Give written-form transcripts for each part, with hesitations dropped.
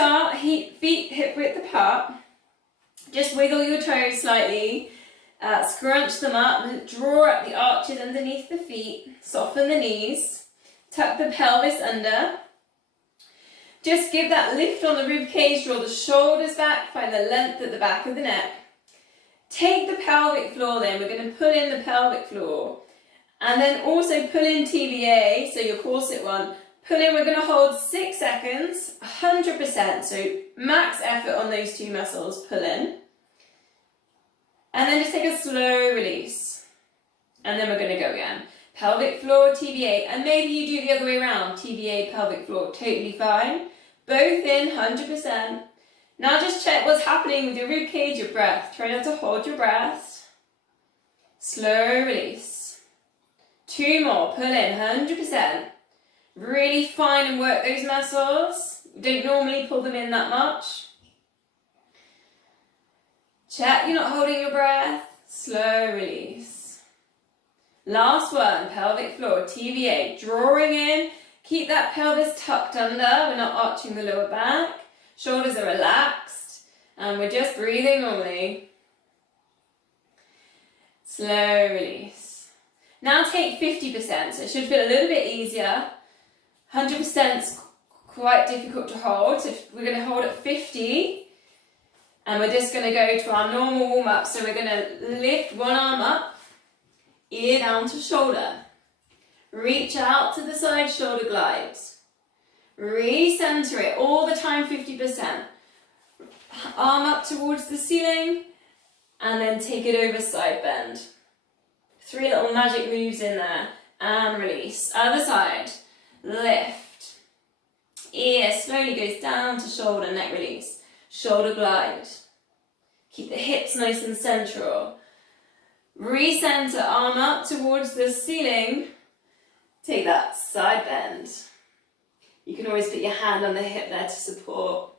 Start feet hip width apart. Just wiggle your toes slightly. Scrunch them up. Draw up the arches underneath the feet. Soften the knees. Tuck the pelvis under. Just give that lift on the rib cage. Draw the shoulders back. Find the length at the back of the neck. Take the pelvic floor then. We're going to pull in the pelvic floor. And then also pull in TBA, so your corset one. Pull in, we're going to hold 6 seconds, 100%. So max effort on those two muscles. Pull in. And then just take a slow release. And then we're going to go again. Pelvic floor, TBA. And maybe you do the other way around. TBA, pelvic floor. Totally fine. Both in, 100%. Now just check what's happening with your rib cage, your breath. Try not to hold your breath. Slow release. 2 more. Pull in, 100%. Really find and work those muscles. You don't normally pull them in that much. Check you're not holding your breath. Slow release. Last one. Pelvic floor, TBA. Drawing in. Keep that pelvis tucked under. We're not arching the lower back. Shoulders are relaxed, and we're just breathing normally. Slow release. Now take 50%, so it should feel a little bit easier. 100% is quite difficult to hold, so we're going to hold at 50, and we're just going to go to our normal warm-up. So we're going to lift one arm up, ear down to shoulder. Reach out to the side, shoulder glides. Recenter it all the time, 50%. Arm up towards the ceiling and then take it over, side bend. 3 little magic moves in there and release. Other side, lift. Ear slowly goes down to shoulder, neck release. Shoulder glide. Keep the hips nice and central. Recenter, arm up towards the ceiling. Take that side bend. You can always put your hand on the hip there to support.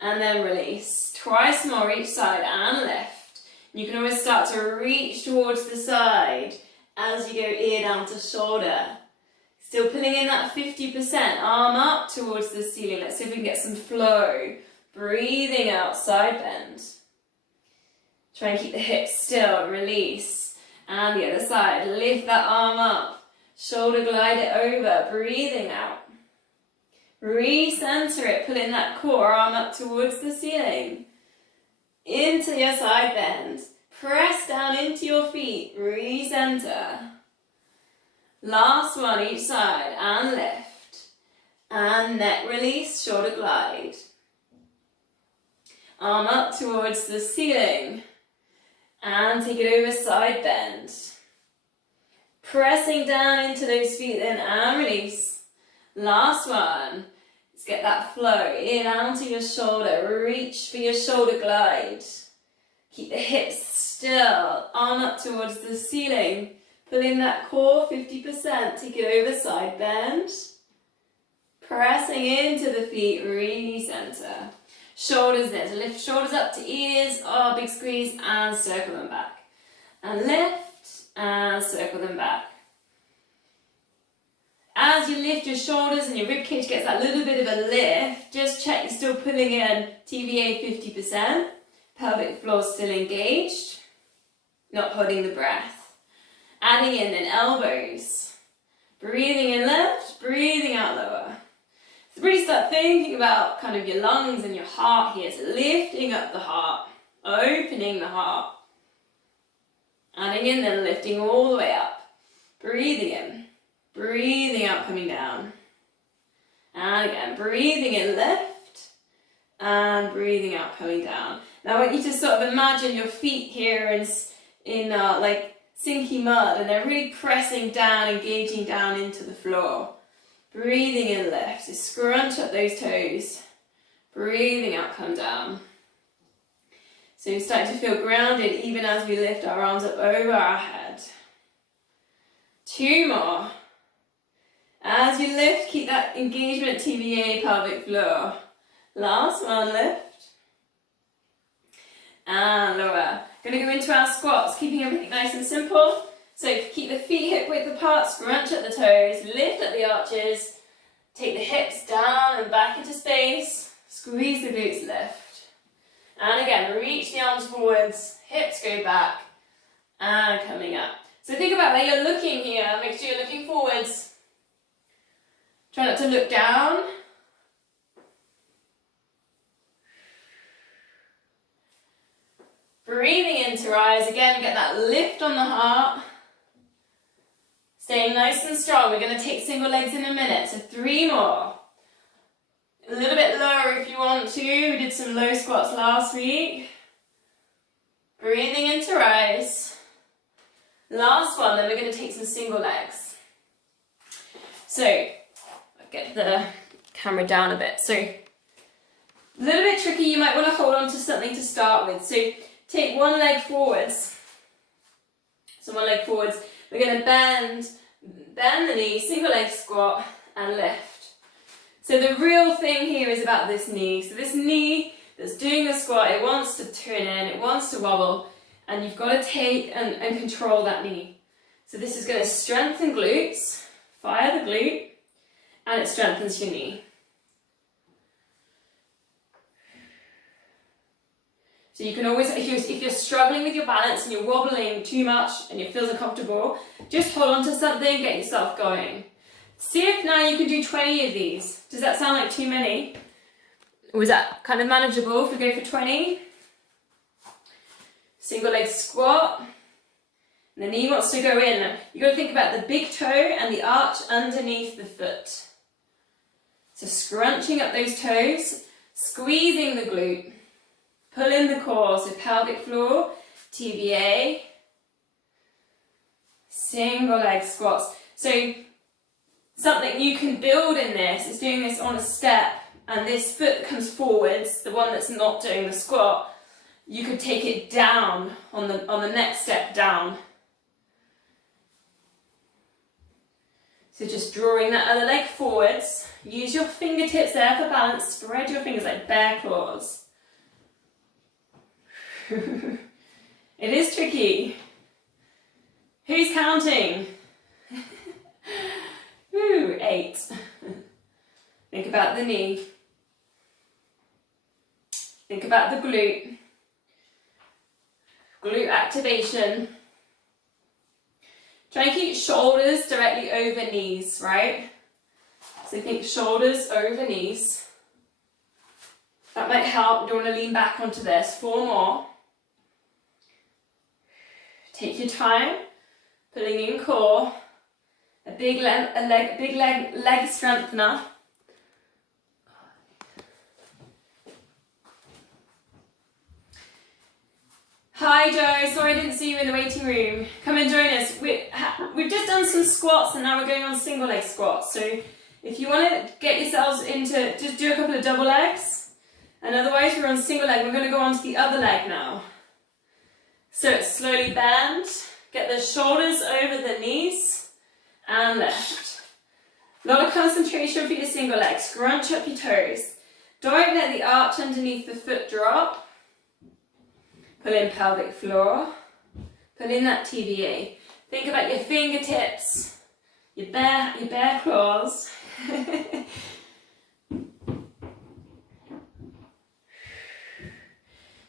And then release. Twice more each side and lift. You can always start to reach towards the side as you go ear down to shoulder. Still pulling in that 50%. Arm up towards the ceiling. Let's see if we can get some flow. Breathing out, side bend. Try and keep the hips still. Release. And the other side. Lift that arm up. Shoulder glide it over. Breathing out. Recenter it, pull in that core, arm up towards the ceiling. Into your side bend. Press down into your feet, recenter. Last one each side, and lift. And neck release, shoulder glide. Arm up towards the ceiling. And take it over, side bend. Pressing down into those feet then, and release. Last one. Let's get that flow. Ear down to your shoulder. Reach for your shoulder glide. Keep the hips still. Arm up towards the ceiling. Pull in that core, 50%. Take it over, side bend. Pressing into the feet, recenter. Shoulders there. So lift shoulders up to ears. Oh, big squeeze and circle them back. And lift and circle them back. As you lift your shoulders and your ribcage gets that little bit of a lift, just check you're still pulling in TBA 50%. Pelvic floor still engaged. Not holding the breath. Adding in then elbows. Breathing in left, breathing out lower. So really start thinking about kind of your lungs and your heart here. So lifting up the heart, opening the heart. Adding in then lifting all the way up. Breathing in. Breathing out, coming down. And again, breathing in, lift. And breathing out, coming down. Now I want you to sort of imagine your feet here in like sinky mud, and they're really pressing down, engaging down into the floor. Breathing in, lift. So scrunch up those toes. Breathing out, come down. So you're starting to feel grounded even as we lift our arms up over our head. 2 more. As you lift, keep that engagement, TBA, pelvic floor. Last one, lift. And lower. Going to go into our squats, keeping everything nice and simple. So keep the feet hip width apart, scrunch at the toes, lift at the arches, take the hips down and back into space, Squeeze the glutes, lift. And again, reach the arms forwards, hips go back, and coming up. So think about where you're looking here. Make sure you're looking forwards. Try not to look down. Breathing in to rise. Again, get that lift on the heart. Staying nice and strong. We're going to take single legs in a minute. So 3 more. A little bit lower if you want to. We did some low squats last week. Breathing in to rise. Last one, then we're going to take some single legs. So, I'll get the camera down a bit. So, a little bit tricky. You might want to hold on to something to start with. So, take one leg forwards. So, one leg forwards. We're going to bend the knee, single leg squat, and lift. So the real thing here is about this knee. So this knee that's doing the squat, it wants to turn in, it wants to wobble, and you've got to take and control that knee. So this is going to strengthen glutes, fire the glute, and it strengthens your knee. So you can always, if you're struggling with your balance and you're wobbling too much and it feels uncomfortable, just hold on to something, get yourself going. See if now you can do 20 of these. Does that sound like too many? Or is that kind of manageable if we go for 20? Single leg squat. And the knee wants to go in. You've got to think about the big toe and the arch underneath the foot. So scrunching up those toes, squeezing the glute, pulling the core, so pelvic floor, TVA, single leg squats. So something you can build in this is doing this on a step, and this foot comes forwards, the one that's not doing the squat. You could take it down on the next step down. So just drawing that other leg forwards. Use your fingertips there for balance. Spread your fingers like bear claws. It is tricky. Who's counting? 8. Think about the knee. Think about the glute. Glute activation. Try and keep shoulders directly over knees, right? So think shoulders over knees. That might help. You don't want to lean back onto this. 4 more. Take your time. Pulling in core. A big leg strengthener. Hi Joe, sorry I didn't see you in the waiting room. Come and join us. We've just done some squats and now we're going on single leg squats. So if you want to get yourselves into, just do a couple of double legs. And otherwise we're on single leg. We're going to go on to the other leg now. So slowly bend. Get the shoulders over the knees. And lift. A lot of concentration for your single leg. Scrunch up your toes. Don't let the arch underneath the foot drop. Pull in pelvic floor. Pull in that TVA. Think about your fingertips. Your bare claws.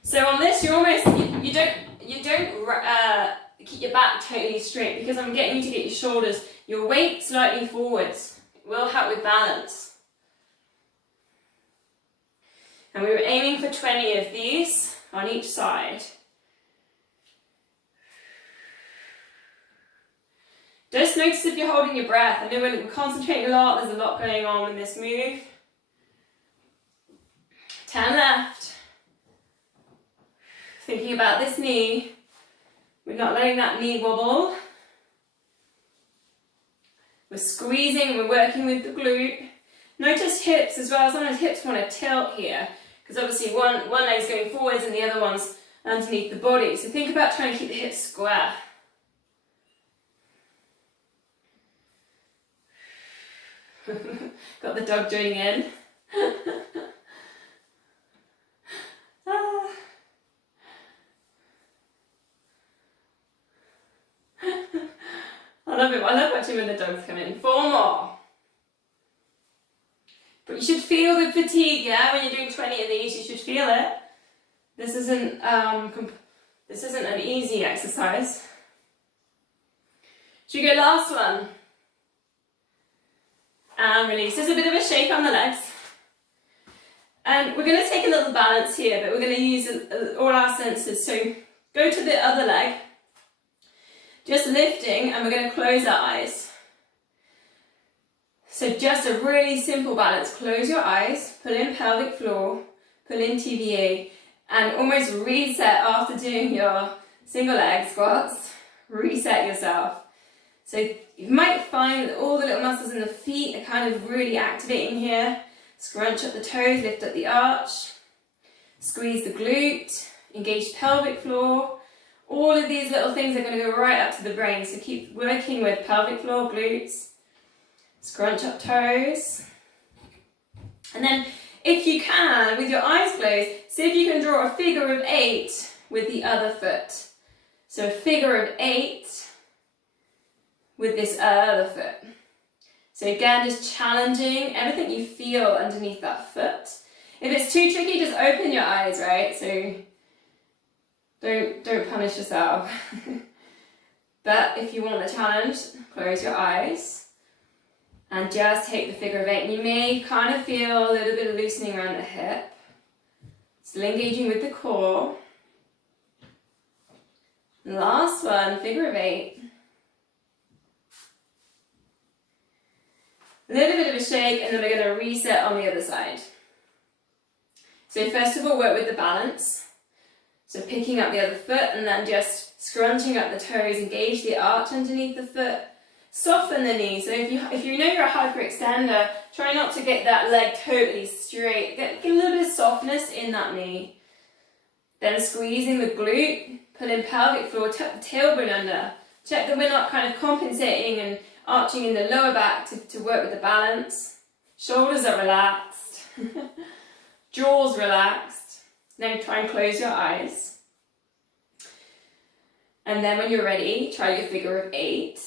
So on this, you're almost you don't keep your back totally straight because I'm getting you to get your shoulders, your weight slightly forwards. It will help with balance. And we were aiming for 20 of these on each side. Just notice if you're holding your breath. I know when we're concentrating a lot, there's a lot going on in this move. 10 left. Thinking about this knee. We're not letting that knee wobble. We're squeezing, we're working with the glute. Notice hips as well. Sometimes hips want to tilt here because obviously one leg's going forwards and the other one's underneath the body. So think about trying to keep the hips square. Got the dog joining in. I love it. I love watching when the dogs come in. 4 more. But you should feel the fatigue, yeah? When you're doing 20 of these, you should feel it. This isn't an easy exercise. Should we go last one? And release. There's a bit of a shake on the legs. And we're going to take a little balance here, but we're going to use all our senses. So go to the other leg, just lifting, and we're going to close our eyes. So just a really simple balance. Close your eyes, pull in pelvic floor, pull in TVA, and almost reset after doing your single leg squats. Reset yourself. So you might find that all the little muscles in the feet are kind of really activating here. Scrunch up the toes, lift up the arch, squeeze the glute, engage pelvic floor. All of these little things are going to go right up to the brain, so keep working with pelvic floor, glutes, scrunch up toes. And then if you can, with your eyes closed, see if you can draw a figure of 8 with the other foot. So a figure of 8 with this other foot. So again, just challenging everything you feel underneath that foot. If it's too tricky, just open your eyes, right? So don't punish yourself. But if you want the challenge, close your eyes and just take the figure of 8. And you may kind of feel a little bit of loosening around the hip. Still engaging with the core. Last one, figure of 8. A little bit of a shake, and then we're going to reset on the other side. So first of all, work with the balance. So picking up the other foot and then just scrunching up the toes, engage the arch underneath the foot, soften the knee. So if you know you're a hyperextender, try not to get that leg totally straight. Get a little bit of softness in that knee. Then squeezing the glute, pull in pelvic floor, tuck the tailbone under. Check that we're not kind of compensating and arching in the lower back to work with the balance. Shoulders are relaxed. Jaws relaxed. Then try and close your eyes. And then when you're ready, try your figure of 8.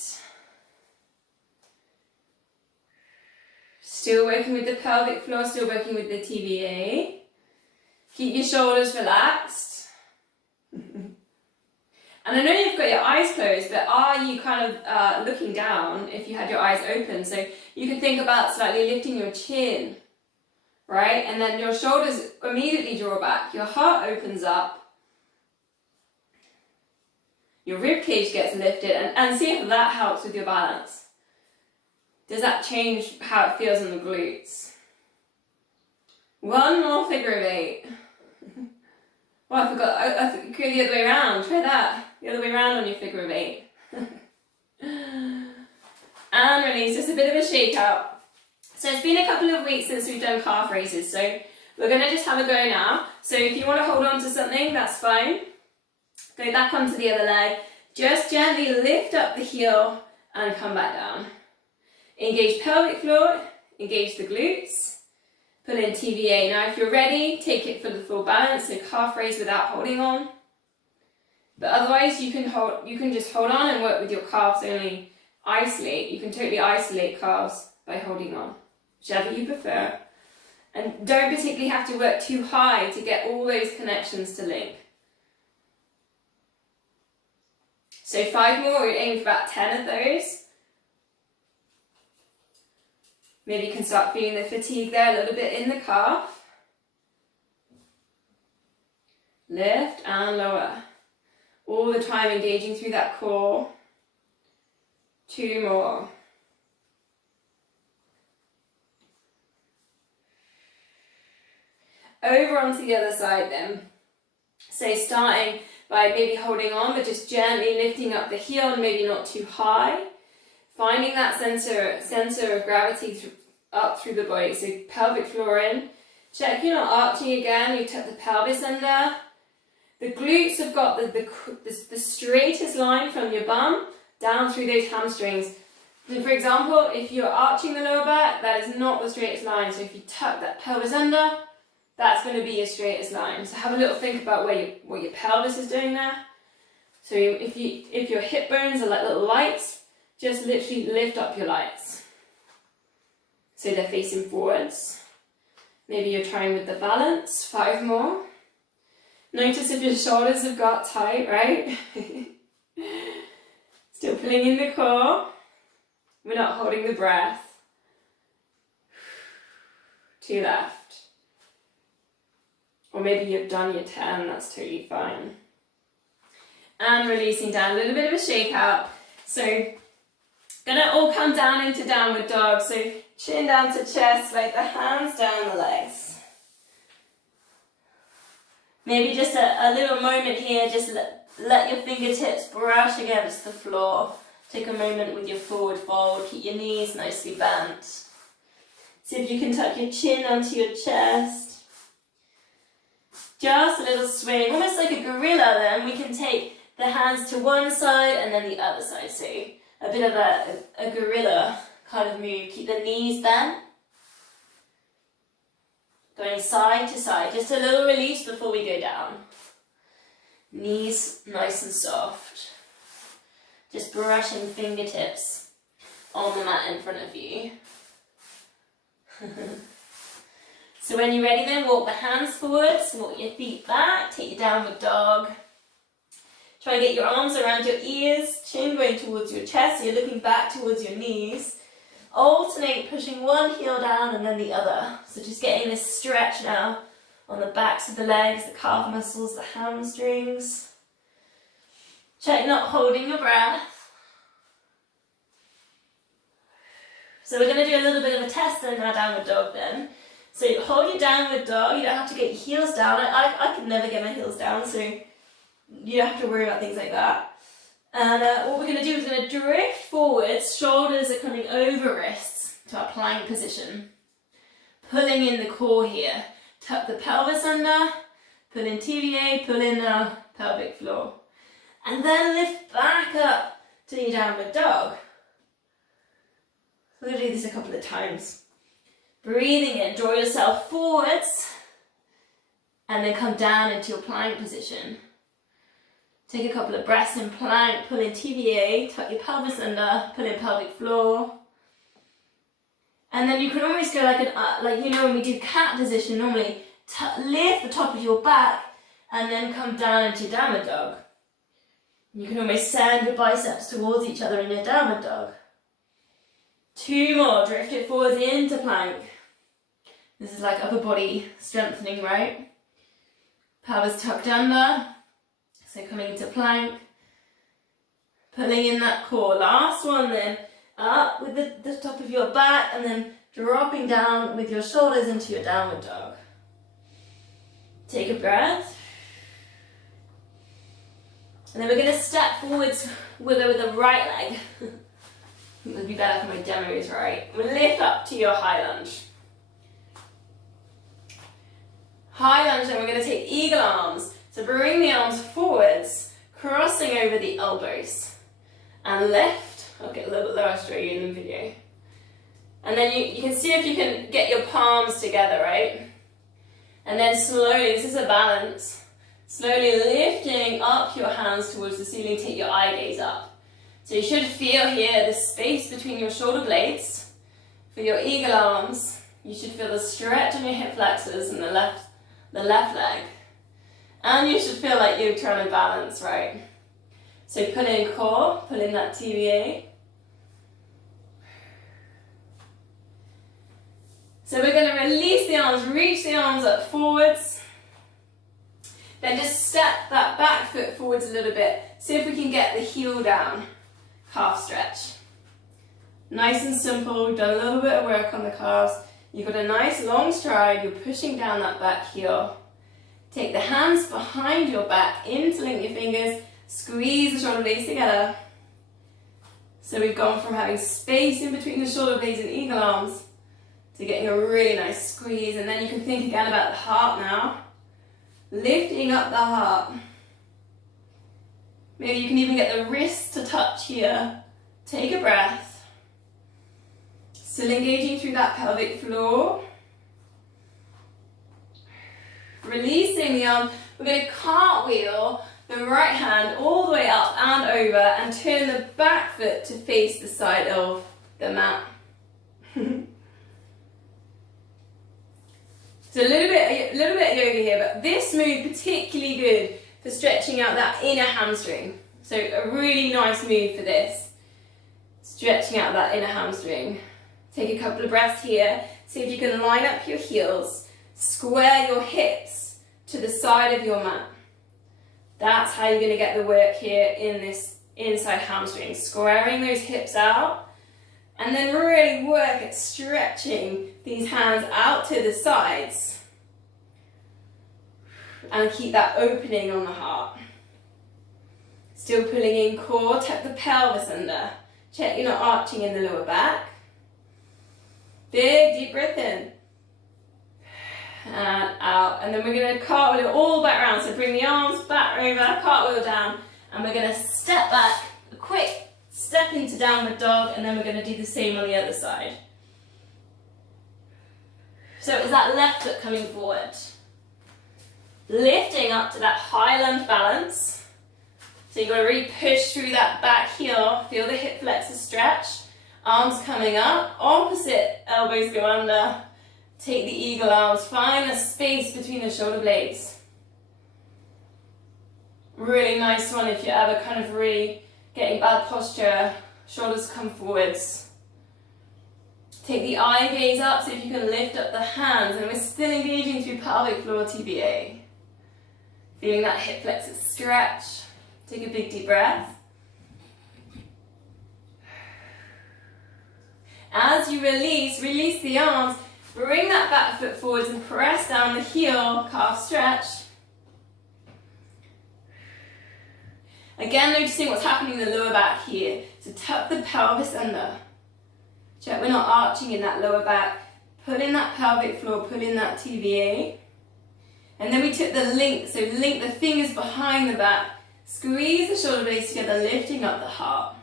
Still working with the pelvic floor, still working with the TVA. Keep your shoulders relaxed. And I know you've got your eyes closed, but are you kind of looking down if you had your eyes open? So you can think about slightly lifting your chin, right? And then your shoulders immediately draw back. Your heart opens up. Your rib cage gets lifted, and see if that helps with your balance. Does that change how it feels in the glutes? One more figure of 8. Well, I forgot, I could go the other way around. Try that. The other way around on your figure of 8. And release, just a bit of a shake out. So it's been a couple of weeks since we've done calf raises, so we're going to just have a go now. So if you want to hold on to something, that's fine. Go back onto the other leg. Just gently lift up the heel and come back down. Engage pelvic floor, engage the glutes. Pull in TVA. Now if you're ready, take it for the full balance, so calf raise without holding on. But otherwise you can just hold on and work with your calves only. Isolate. You can totally isolate calves by holding on, whichever you prefer. And don't particularly have to work too high to get all those connections to link. So 5 more, we're aiming for about 10 of those. Maybe you can start feeling the fatigue there a little bit in the calf. Lift and lower. All the time engaging through that core. 2 more. Over onto the other side then. So starting by maybe holding on, but just gently lifting up the heel and maybe not too high. Finding that center of gravity up through the body. So pelvic floor in. Check you're not arching again. You tuck the pelvis under. The glutes have got the straightest line from your bum down through those hamstrings. So for example, if you're arching the lower back, that is not the straightest line. So if you tuck that pelvis under, that's going to be your straightest line. So have a little think about what your pelvis is doing there. So if your hip bones are like little lights, just literally lift up your lights. So they're facing forwards. Maybe you're trying with the balance, 5 more. Notice if your shoulders have got tight, right? Still pulling in the core. We're not holding the breath. 2 left. Or maybe you've done your 10, that's totally fine. And releasing down, a little bit of a shakeout. So, gonna all come down into downward dog. So, chin down to chest, like the hands down the legs. Maybe just a little moment here, just let your fingertips brush against the floor. Take a moment with your forward fold, keep your knees nicely bent. See if you can tuck your chin onto your chest. Just a little swing, almost like a gorilla then. We can take the hands to one side and then the other side. So a bit of a gorilla kind of move. Keep the knees bent. Going side to side, just a little release before we go down. Knees nice and soft. Just brushing fingertips on the mat in front of you. So when you're ready then, walk the hands forwards, walk your feet back, take your downward dog. Try and get your arms around your ears, chin going towards your chest, so you're looking back towards your knees. Alternate pushing one heel down and then the other. So just getting this stretch now on the backs of the legs, the calf muscles, the hamstrings. Check not holding your breath. So we're going to do a little bit of a test in our downward dog then. So hold your downward dog, you don't have to get your heels down. I could never get my heels down, so you don't have to worry about things like that. And what we're going to do is going to drift forwards, shoulders are coming over wrists to our plank position. Pulling in the core here. Tuck the pelvis under, pull in TVA, pull in the pelvic floor. And then lift back up to your downward dog. We're going to do this a couple of times. Breathing in, draw yourself forwards, and then come down into your plank position. Take a couple of breaths in plank, pull in TVA, tuck your pelvis under, pull in pelvic floor. And then you can almost go like when we do cat position, normally lift the top of your back and then come down into downward dog. You can almost send your biceps towards each other in your downward dog. 2 more, drift it forwards into plank. This is like upper body strengthening, right? Pelvis tucked under. So coming into plank, pulling in that core. Last one then, up with the top of your back and then dropping down with your shoulders into your downward dog. Take a breath. And then we're going to step forwards with the right leg. It would be better for my demos, right? We'll lift up to your high lunge. High lunge, then we're going to take eagle arms. So bring the arms forwards, crossing over the elbows. And lift. I'll get a little bit lower, I'll show you in the video. And then you can see if you can get your palms together, right? And then slowly, this is a balance, slowly lifting up your hands towards the ceiling, take your eye gaze up. So you should feel here the space between your shoulder blades. For your eagle arms, you should feel the stretch on your hip flexors and the left leg. And you should feel like you're trying to balance, right? So pull in core, pull in that TVA. So we're going to release the arms, reach the arms up forwards. Then just step that back foot forwards a little bit. See if we can get the heel down. Calf stretch. Nice and simple. We've done a little bit of work on the calves. You've got a nice long stride. You're pushing down that back heel. Take the hands behind your back, interlink your fingers, squeeze the shoulder blades together. So we've gone from having space in between the shoulder blades and eagle arms to getting a really nice squeeze. And then you can think again about the heart now. Lifting up the heart. Maybe you can even get the wrists to touch here. Take a breath. Still engaging through that pelvic floor. Releasing the arm. We're going to cartwheel the right hand all the way up and over and turn the back foot to face the side of the mat. So a little bit of yoga here, but this move particularly good for stretching out that inner hamstring. So a really nice move for this, stretching out that inner hamstring. Take a couple of breaths here. See if you can line up your heels, square your hips to the side of your mat. That's how you're going to get the work here in this inside hamstring, squaring those hips out, and then really work at stretching these hands out to the sides and keep that opening on the heart. Still pulling in core, tuck the pelvis under. Check you're not arching in the lower back. Big deep breath in and out, and then we're going to cartwheel all back around. So bring the arms back over, cartwheel down, and we're going to step back, a quick step into downward dog, and then we're going to do the same on the other side. So it's that left foot coming forward, lifting up to that high lunge balance. So you've got to really push through that back heel, feel the hip flexors stretch, arms coming up, opposite elbows go under, take the eagle arms, find a space between the shoulder blades. Really nice one if you're ever kind of really getting bad posture, shoulders come forwards. Take the eye gaze up, so if you can lift up the hands, and we're still engaging through pelvic floor TBA. Feeling that hip flexor stretch. Take a big deep breath. As you release the arms, bring that back foot forwards and press down the heel, calf stretch. Again, noticing what's happening in the lower back here. So tuck the pelvis under. Check we're not arching in that lower back. Pull in that pelvic floor, pull in that TVA. And then we took the link, so link the fingers behind the back. Squeeze the shoulder blades together, lifting up the heart.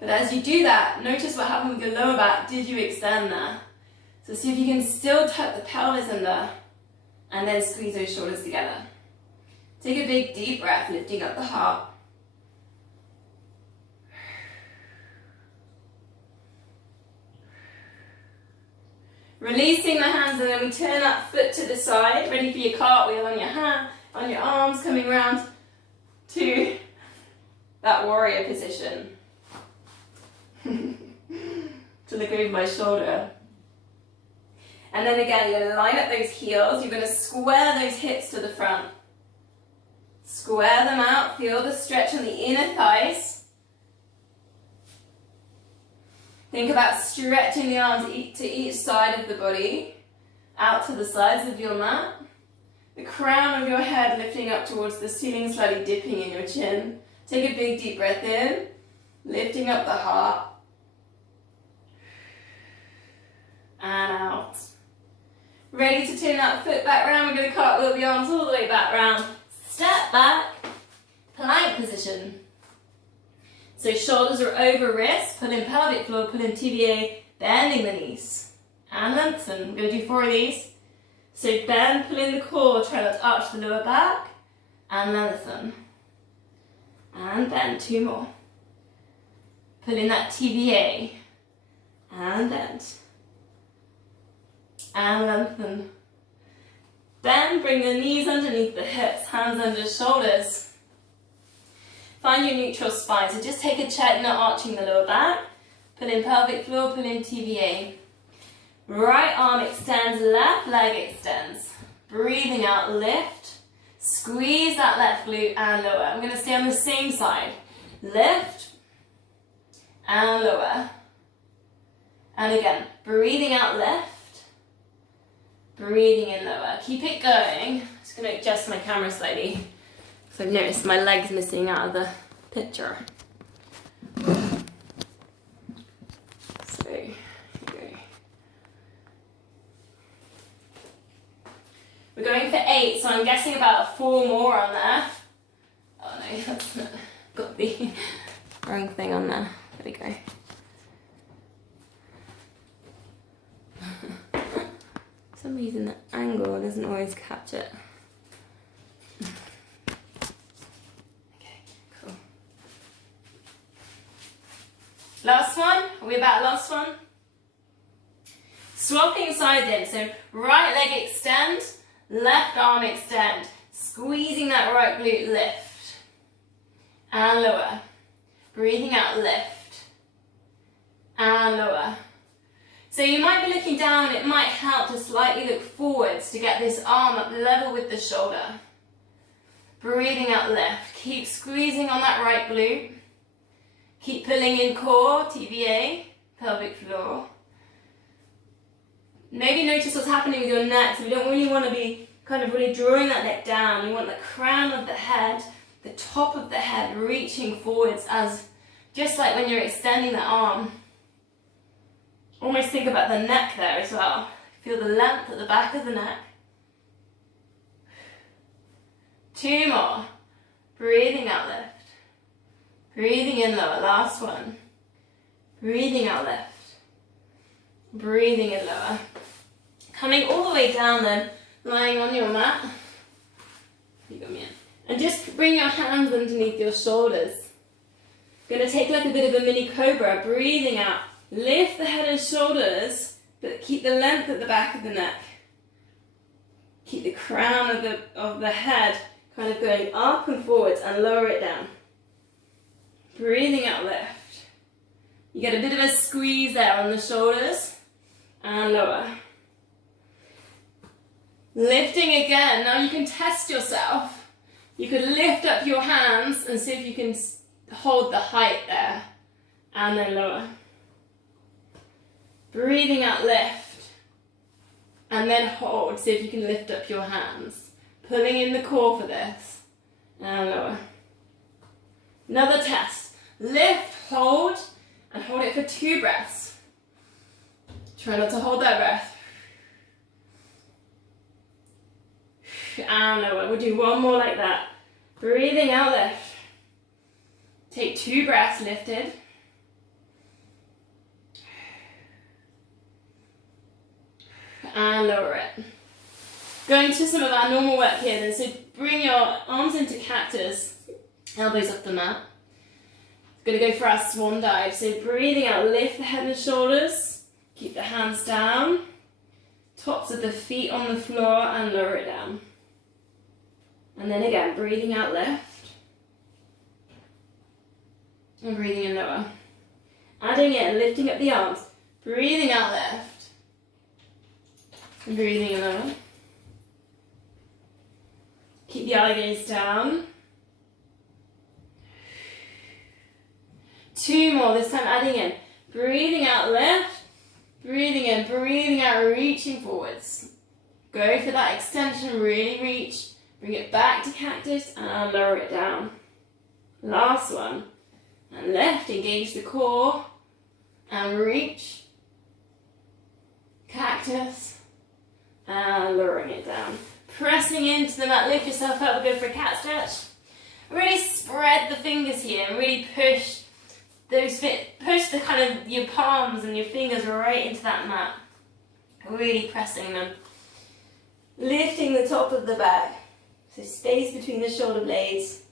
But as you do that, notice what happened with your lower back. Did you extend there? So see if you can still tuck the pelvis under and then squeeze those shoulders together. Take a big deep breath, lifting up the heart. Releasing the hands, and then we turn that foot to the side, ready for your cartwheel on your hand, on your arms, coming around to that warrior position. To look over my shoulder. And then again, you're going to line up those heels, you're going to square those hips to the front. Square them out, feel the stretch on the inner thighs. Think about stretching the arms to each side of the body, out to the sides of your mat. The crown of your head lifting up towards the ceiling, slightly dipping in your chin. Take a big deep breath in, lifting up the heart. And out. Ready to turn that foot back round. We're going to cartwheel the arms all the way back round. Step back, plank position. So shoulders are over wrists, pull in pelvic floor, pull in TVA, bending the knees. And lengthen. We're going to do 4 of these. So bend, pull in the core, try not to arch the lower back. And lengthen. And bend, 2 more. Pull in that TVA. And bend. And lengthen. Bend, bring the knees underneath the hips, hands under shoulders. Find your neutral spine, so just take a check, not arching the lower back. Pull in pelvic floor, pull in TVA. Right arm extends, left leg extends. Breathing out, lift. Squeeze that left glute and lower. I'm going to stay on the same side. Lift and lower. And again, breathing out, left. Breathing in lower. Keep it going. Just going to adjust my camera slightly. So I've noticed my leg's missing out of the picture. So, here we go. We're going for 8, so I'm guessing about 4 more on there. Oh no, that's not, got the wrong thing on there. There we go. For some reason the angle doesn't always catch it. Last one, are we about last one? Swapping sides in, so right leg extend, left arm extend, squeezing that right glute, lift, and lower. Breathing out, lift, and lower. So you might be looking down, it might help to slightly look forwards to get this arm up level with the shoulder. Breathing out, lift. Keep squeezing on that right glute. Keep pulling in core, TVA, pelvic floor. Maybe notice what's happening with your neck. So we don't really want to be kind of really drawing that neck down. You want the crown of the head, the top of the head reaching forwards, as just like when you're extending the arm. Almost think about the neck there as well. Feel the length at the back of the neck. 2 more. Breathing out, lift. Breathing in, lower. Last one. Breathing out, lift. Breathing in, lower. Coming all the way down then, lying on your mat. You got me in. And just bring your hands underneath your shoulders. Going to take like a bit of a mini cobra. Breathing out. Lift the head and shoulders, but keep the length at the back of the neck. Keep the crown of the head kind of going up and forwards, and lower it down. Breathing out, lift. You get a bit of a squeeze there on the shoulders, and lower. Lifting again. Now you can test yourself. You could lift up your hands and see if you can hold the height there, and then lower. Breathing out, lift, and then hold. See if you can lift up your hands. Pulling in the core for this, and lower. Another test. Lift, hold, and hold it for 2 breaths. Try not to hold that breath. And lower. We'll do 1 more like that. Breathing out, lift. Take 2 breaths, lifted. And lower it. Going to some of our normal work here then. So bring your arms into cactus, elbows off the mat. Going to go for our swan dive. So breathing out, lift the head and shoulders. Keep the hands down. Tops of the feet on the floor, and lower it down. And then again, breathing out, lift. And breathing in, lower. Adding in, lifting up the arms. Breathing out, lift. And breathing in, lower. Keep the eye gaze down. 2 more, this time adding in. Breathing out, lift. Breathing in, breathing out, reaching forwards. Go for that extension, really reach. Bring it back to cactus and lower it down. Last one. And lift, engage the core. And reach. Cactus. And lowering it down. Pressing into the mat, lift yourself up, we'll go for a cat stretch. Really spread the fingers here and really push the kind of your palms and your fingers right into that mat. Really pressing them. Lifting the top of the back. So space between the shoulder blades.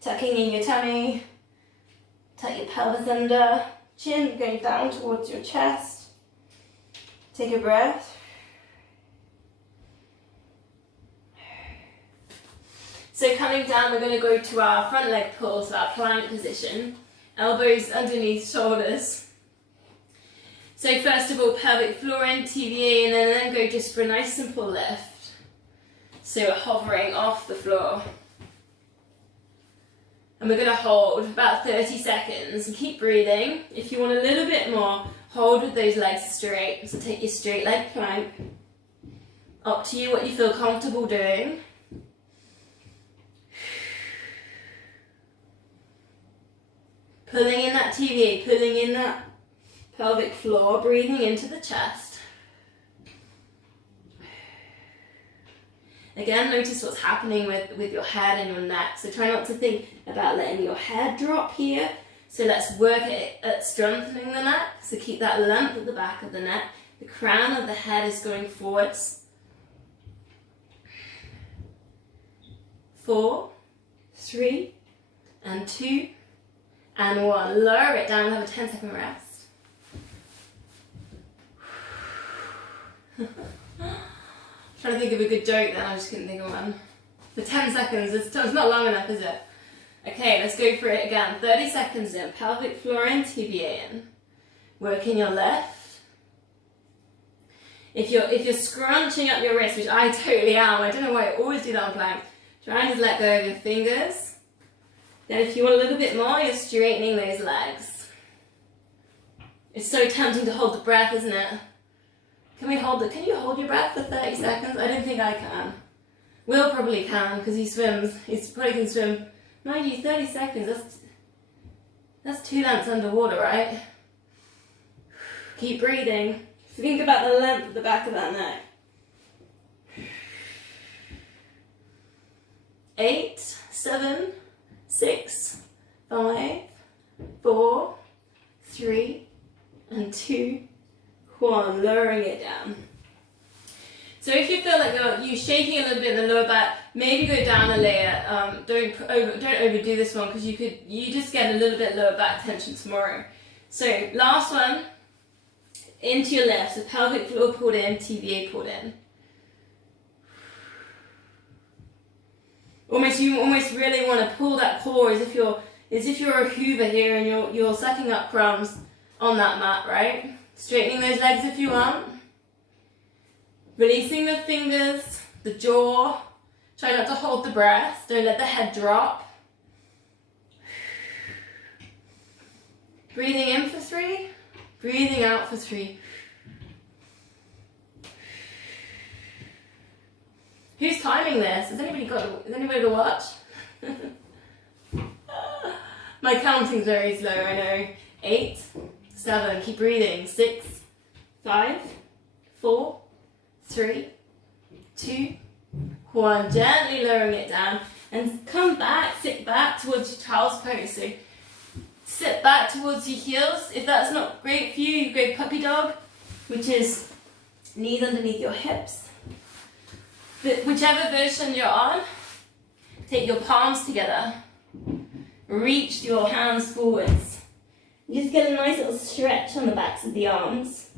Tucking in your tummy. Tuck your pelvis under. Chin going down towards your chest. Take a breath. So coming down, we're going to go to our front leg pull, so our plank position. Elbows underneath shoulders. So first of all, pelvic floor in, TVA, and then go just for a nice simple lift. So we're hovering off the floor. And we're going to hold about 30 seconds and keep breathing. If you want a little bit more, hold with those legs straight. So take your straight leg plank. Up to you what you feel comfortable doing. Pulling in that TVA, pulling in that pelvic floor, breathing into the chest. Again, notice what's happening with your head and your neck. So try not to think about letting your head drop here. So let's work at strengthening the neck. So keep that length at the back of the neck. The crown of the head is going forwards. 4, 3, and 2, and 1. Lower it down, have a 10-second rest. Trying to think of a good joke then, I just couldn't think of one. For 10 seconds, it's not long enough, is it? Okay, let's go for it again. 30 seconds in, pelvic floor in, TBA in. Working your left. If you're scrunching up your wrist, which I totally am, I don't know why I always do that on plank, try and just let go of your fingers. Then if you want a little bit more, you're straightening those legs. It's so tempting to hold the breath, isn't it? Can you hold your breath for 30 seconds? I don't think I can. Will probably can, because he swims. He probably can swim. Mind you, 30 seconds, that's 2 lengths underwater, right? Keep breathing. Think about the length of the back of that neck. 8, 7, 6, 5, 4, 3, and 2, 1. Lowering it down. So if you feel like you're shaking a little bit in the lower back, maybe go down a layer. Don't overdo this one, because you just get a little bit lower back tension tomorrow. So last one, into your left. So pelvic floor pulled in, TBA pulled in. You almost really want to pull that core as if you're a hoover here and you're sucking up crumbs on that mat, right? Straightening those legs if you want. Releasing the fingers, the jaw. Try not to hold the breath. Don't let the head drop. Breathing in for 3. Breathing out for 3. Who's timing this? Has anybody to watch? My counting's very slow, I know. 8, 7, keep breathing. 6, 5, 4, 3, 2, 1. Gently lowering it down and come back, sit back towards your child's pose. So sit back towards your heels. If that's not great for you, you go puppy dog, which is knees underneath your hips. But whichever version you're on, take your palms together. Reach your hands forwards. You just get a nice little stretch on the backs of the arms.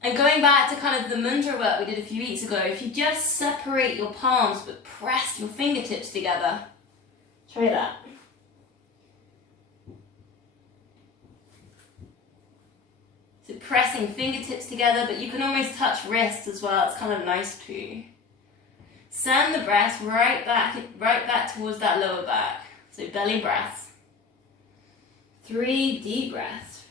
And going back to kind of the mudra work we did a few weeks ago, if you just separate your palms but press your fingertips together, try that. So pressing fingertips together, but you can almost touch wrists as well. It's kind of nice too. Send the breath right back towards that lower back. So belly breaths. 3 deep breaths.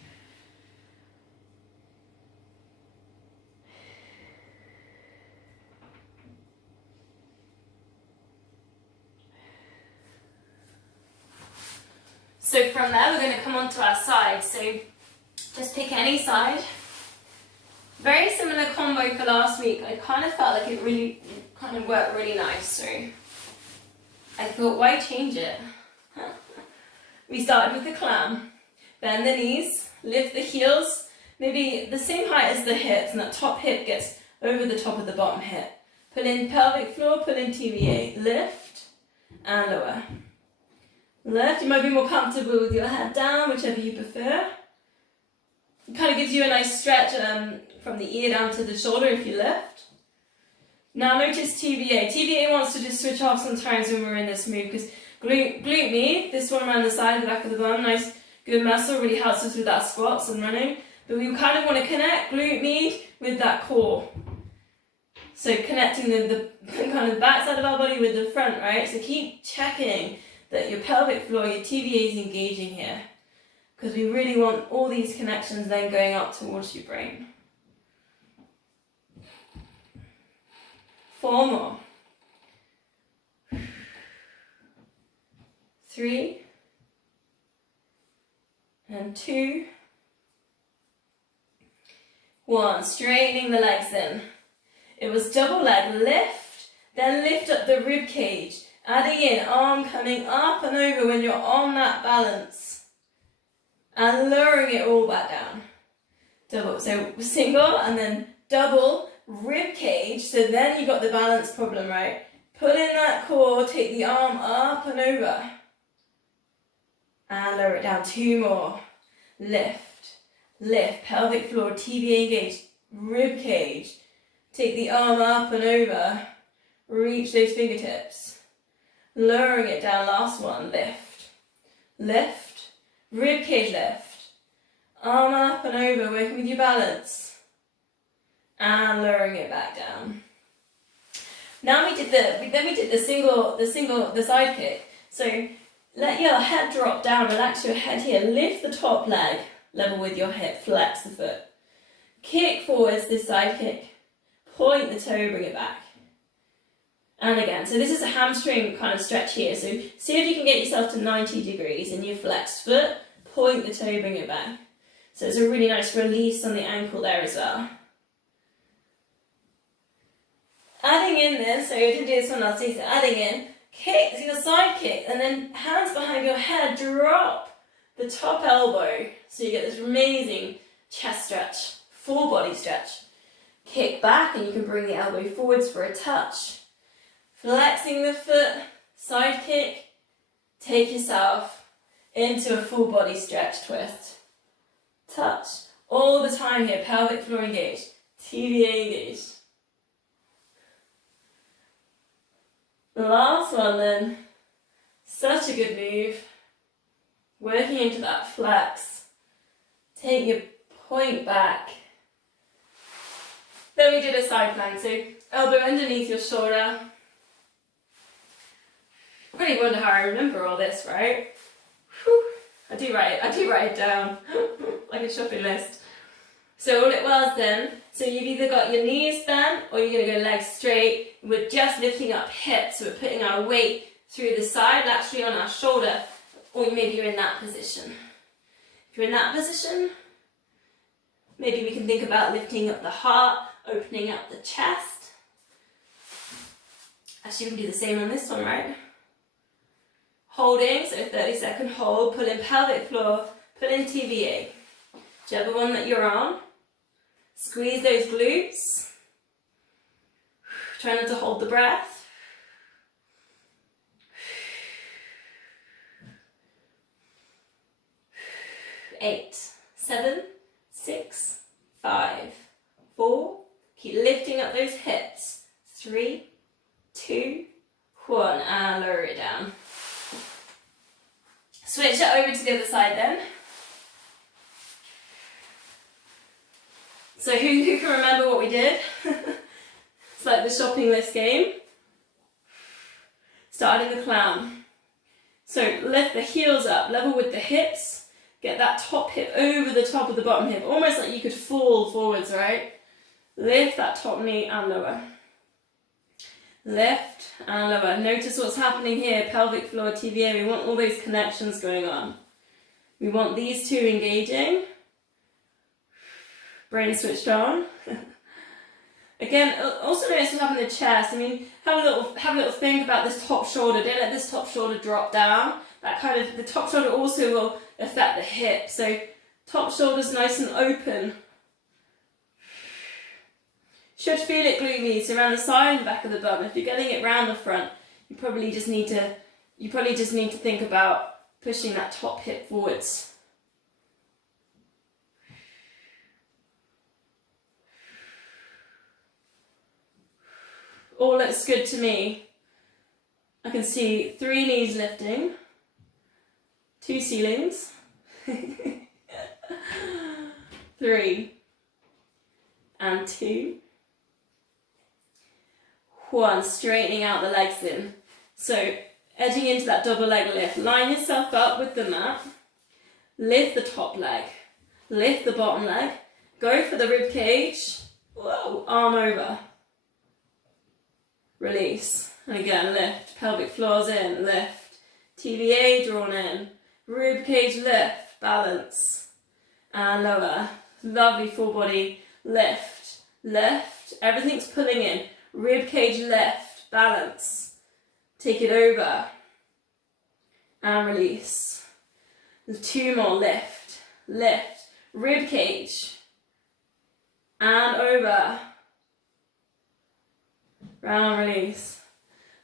So from there, we're going to come onto our side. So just pick any side. Very similar combo for last week. I kind of felt like it really kind of worked really nice. So I thought, why change it? We started with the clam. Bend the knees, lift the heels, maybe the same height as the hips, and that top hip gets over the top of the bottom hip. Pull in pelvic floor, pull in TBA. Lift and lower. Lift, you might be more comfortable with your head down, whichever you prefer. It kind of gives you a nice stretch from the ear down to the shoulder if you lift. Now notice TBA. TBA wants to just switch off sometimes when we're in this move, because glute med, this one around the side, the back of the bum, nice good muscle, really helps us with that squats and running. But we kind of want to connect glute med with that core. So connecting the kind of back side of our body with the front, right? So keep checking that your pelvic floor, your TBA is engaging here, because we really want all these connections then going up towards your brain. 4 more. 3 and 2. 1. Straightening the legs in. It was double leg lift, then lift up the rib cage. Adding in arm coming up and over when you're on that balance. And lowering it all back down. Double, so single and then double rib cage. So then you got the balance problem, right? Pull in that core, take the arm up and over. And lower it down. 2 more. Lift lift, pelvic floor, TBA engaged, rib cage. Take the arm up and over, reach those fingertips. Lowering it down, last one, lift, lift, rib cage lift. Arm up and over, working with your balance. And lowering it back down. Now we did the side kick. So let your head drop down, relax your head here, lift the top leg, level with your hip, flex the foot. Kick forwards, this side kick, point the toe, bring it back. And again, so this is a hamstring kind of stretch here. So see if you can get yourself to 90 degrees in your flexed foot, point the toe, bring it back. So it's a really nice release on the ankle there as well. Adding in this, so you did do this one last week, so adding in, kick, so your side kick, and then hands behind your head, drop the top elbow. So you get this amazing chest stretch, full body stretch. Kick back and you can bring the elbow forwards for a touch. Flexing the foot, side kick, take yourself into a full body stretch twist. Touch. All the time here, pelvic floor engaged, TBA engaged. Last one then. Such a good move. Working into that flex. Take your point back. Then we did a side plank, so elbow underneath your shoulder. Really wonder how I remember all this, right? Whew. I do write it down like a shopping list. So all it was then, so you've either got your knees bent or you're going to go legs straight. We're just lifting up hips, so we're putting our weight through the side, laterally on our shoulder, or maybe you're in that position. If you're in that position, maybe we can think about lifting up the heart, opening up the chest. Actually, we can do the same on this one, right? Holding, so 30-second hold, pull in pelvic floor, pull in TBA. Whichever one that you're on. Squeeze those glutes. Try not to hold the breath. Eight, 7, 6, 5, 4. Keep lifting up those hips. 3, 2, 1, and lower it down. Switch it over to the other side then. So who can remember what we did? It's like the shopping list game. Starting the clown. So lift the heels up, level with the hips. Get that top hip over the top of the bottom hip. Almost like you could fall forwards, right? Lift that top knee and lower. Lift and lower. Notice what's happening here. Pelvic floor, TBA. We want all those connections going on. We want these two engaging. Brain switched on. Again, also notice what happened in the chest. I mean, have a little think about this top shoulder. Don't let this top shoulder drop down. That kind of, the top shoulder also will affect the hip. So top shoulder's nice and open. Should feel it gloomy, so around the side and back of the bum. If you're getting it round the front, you probably just need to think about pushing that top hip forwards. All looks good to me. I can see 3 knees lifting, 2 ceilings, 3 and 2. 1, straightening out the legs in. So edging into that double leg lift. Line yourself up with the mat. Lift the top leg. Lift the bottom leg. Go for the rib cage. Whoa, arm over. Release. And again, lift. Pelvic floors in. Lift. TBA drawn in. Rib cage lift. Balance. And lower. Lovely full body lift. Lift. Everything's pulling in. Rib cage lift, balance. Take it over. And release. 2 more, lift, lift. Rib cage. And over. Round, release.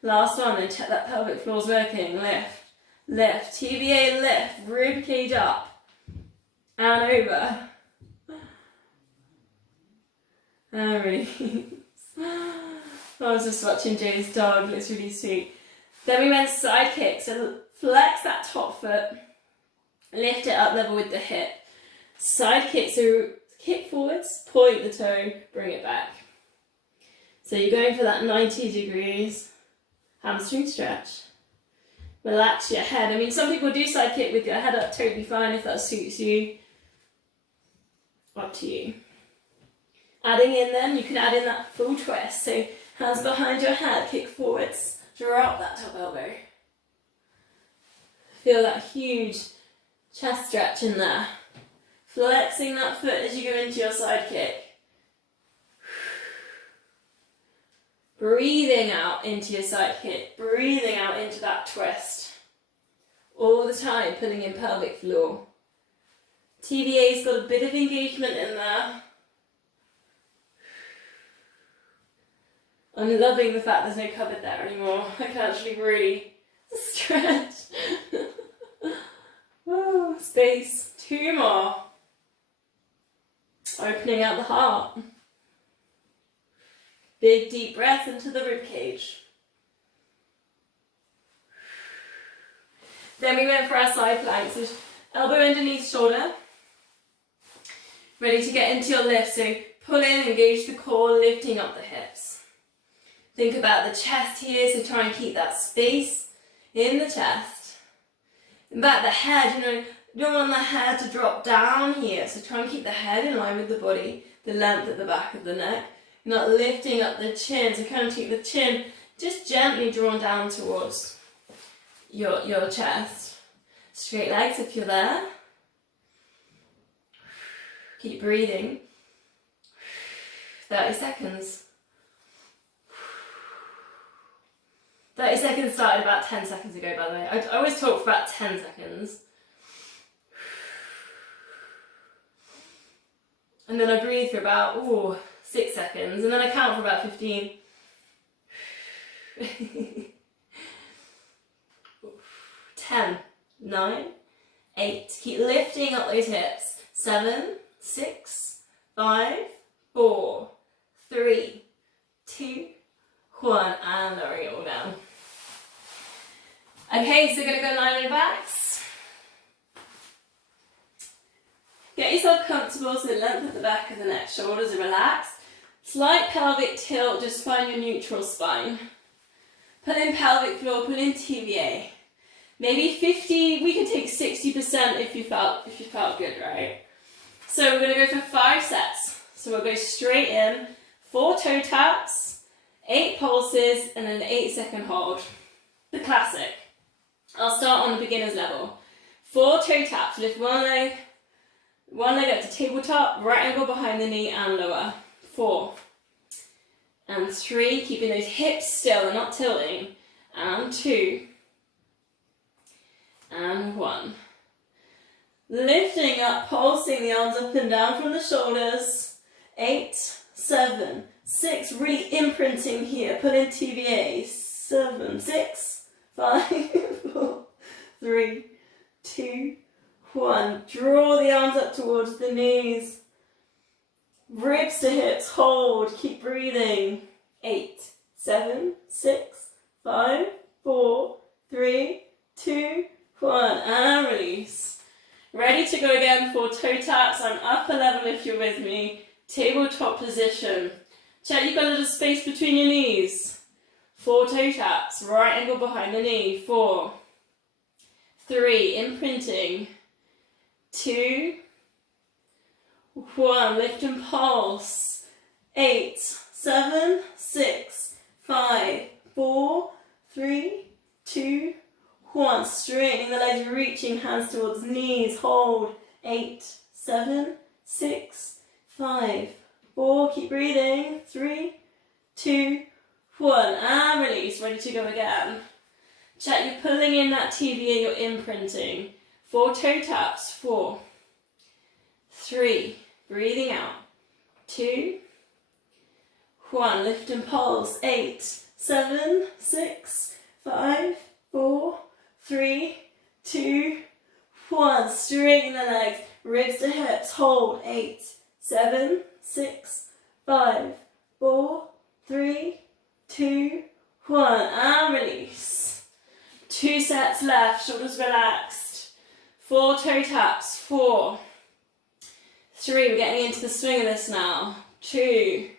Last one, then check that pelvic floor's working. Lift, lift. TBA lift, rib cage up. And over. and release. I was just watching Jay's dog, looks really sweet. Then we went side kick, so flex that top foot, lift it up level with the hip. Side kick, so kick forwards, point the toe, bring it back. So you're going for that 90 degrees hamstring stretch. Relax your head. I mean, some people do side kick with your head up, totally fine if that suits you. Up to you. Adding in then, you can add in that full twist. So hands behind your head, kick forwards, drop that top elbow. Feel that huge chest stretch in there. Flexing that foot as you go into your side kick. Breathing out into your side kick, breathing out into that twist. All the time, pulling in pelvic floor. TVA's got a bit of engagement in there. I'm loving the fact there's no cupboard there anymore. I can actually really stretch. Oh, space. 2 more. Opening out the heart. Big deep breath into the rib cage. Then we went for our side planks. So elbow underneath shoulder. Ready to get into your lift. So pull in, engage the core, lifting up the hips. Think about the chest here, so try and keep that space in the chest. In back the head, you don't want the head to drop down here, so try and keep the head in line with the body, the length at the back of the neck. You're not lifting up the chin, so kind of keep the chin just gently drawn down towards your chest. Straight legs if you're there. Keep breathing. 30 seconds. 30 seconds started about 10 seconds ago, by the way. I always talk for about 10 seconds. And then I breathe for about 6 seconds, and then I count for about 15. 10, 9, 8. Keep lifting up those hips. 7, 6, 5, 4, 3, 2, 1, and lowering it all down. Okay, so we're going to go lying on your backs. Get yourself comfortable, so the length of the back of the neck, shoulders are relaxed. Slight pelvic tilt, just find your neutral spine. Pull in pelvic floor, pull in TVA. Maybe 50, we can take 60% if you felt good, right? So we're going to go for 5 sets. So we'll go straight in, 4 toe taps, 8 pulses, and then an 8-second hold. The classic. I'll start on the beginner's level. 4 toe taps, lift one leg up to tabletop, right angle behind the knee and lower. 4. And 3, keeping those hips still and not tilting. And 2. And 1. Lifting up, pulsing the arms up and down from the shoulders. 8, 7, 6, really imprinting here. Put in TVA. 7, 6, 5, 4, 3, 2, 1. Draw the arms up towards the knees. Ribs to hips, hold, keep breathing. 8, 7, 6, 5, 4, 3, 2, 1, and release. Ready to go again for toe taps on upper level if you're with me. Tabletop position. Check you've got a little space between your knees. 4 toe taps, right angle behind the knee. 4, 3, imprinting. 2, 1, lift and pulse. 8, 7, 6, 5, 4, 3, 2, 1. Straightening the legs, reaching hands towards knees. Hold. 8, 7, 6, 5, 4. Keep breathing. 3, 2, 1. And release. Ready to go again. Check you're pulling in that TVA, you're imprinting. 4 toe taps. 4, 3. Breathing out. 2, 1. Lift and pulse. 8, 7, 6, 5, 4, 3, 2, 1. Straighten the legs, ribs to hips. Hold. 8, 7, 6, 5, 4, 3, 2, 1, and release. 2 sets left, shoulders relaxed. 4 toe taps, 4, 3, we're getting into the swing of this now. 2,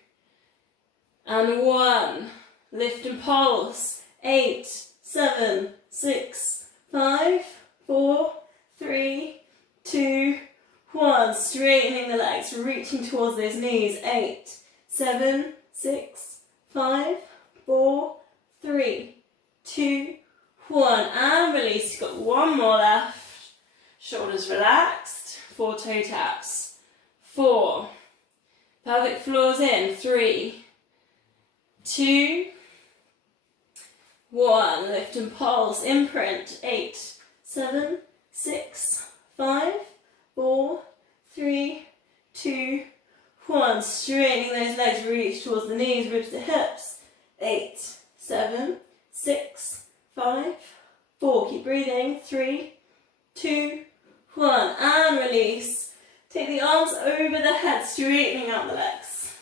and 1, lift and pulse. 8, 7, 6, 5, 4, 3, 2, 1, straightening the legs, reaching towards those knees. 8, 7, 6, 5, 4, 3, 2, 1, and release. You've got 1 more left. Shoulders relaxed. 4 toe taps. 4. Pelvic floors in. 3, 2, 1. Lift and pulse. Imprint. 8, 7, 6, 5, 4, 3, 2, 1. Straightening those legs, reach towards the knees, ribs to hips. 8, 7, 6, 5, 4. Keep breathing. 3, 2, 1. And release. Take the arms over the head, straightening out the legs.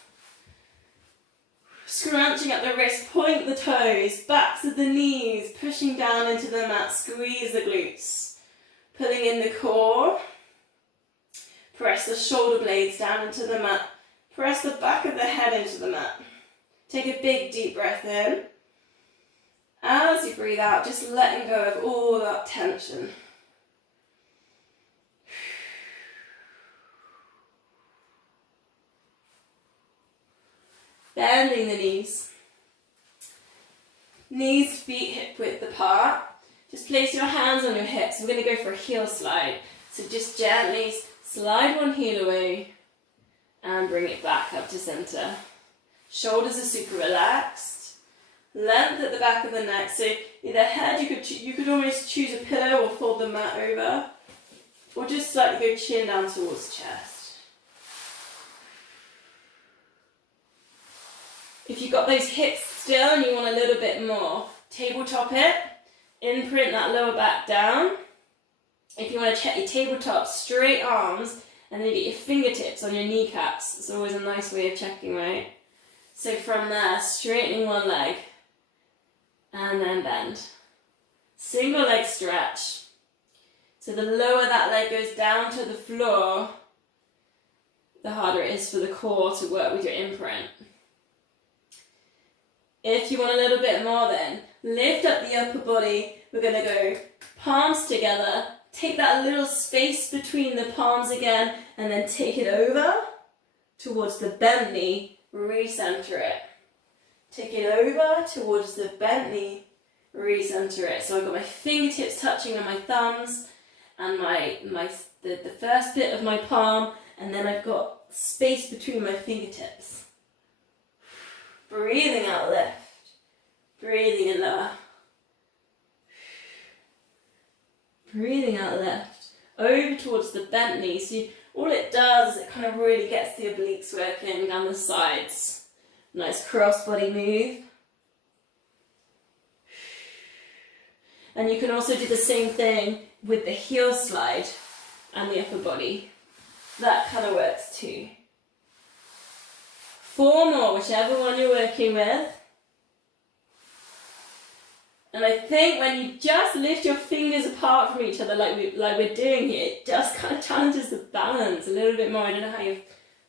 Scrunching up the wrists, point the toes, backs of the knees, pushing down into the mat, squeeze the glutes. Pulling in the core. Press the shoulder blades down into the mat. Press the back of the head into the mat. Take a big deep breath in. As you breathe out, just letting go of all that tension. Bending the knees. Knees, feet, hip width apart. Just place your hands on your hips. We're going to go for a heel slide. So just gently slide one heel away and bring it back up to center. Shoulders are super relaxed. Length at the back of the neck. So either head, you could almost choose a pillow or fold the mat over. Or just slightly go chin down towards chest. If you've got those hips still and you want a little bit more, tabletop it, imprint that lower back down. If you want to check your tabletop, straight arms, and then you get your fingertips on your kneecaps. It's always a nice way of checking, right? So from there, straightening one leg, and then bend. Single leg stretch. So the lower that leg goes down to the floor, the harder it is for the core to work with your imprint. If you want a little bit more then, lift up the upper body. We're going to go palms together. Take that little space between the palms again and then take it over towards the bent knee. Recenter it. Take it over towards the bent knee. Recenter it. So I've got my fingertips touching on my thumbs and the first bit of my palm, and then I've got space between my fingertips. Breathing out, lift. Breathing in lower. Breathing out, lift. Over towards the bent knee. So all it does is it kind of really gets the obliques working down the sides. Nice cross-body move. And you can also do the same thing with the heel slide and the upper body. That kind of works too. 4 more, whichever one you're working with. And I think when you just lift your fingers apart from each other like we're doing here, it just kind of challenges the balance a little bit more. I don't know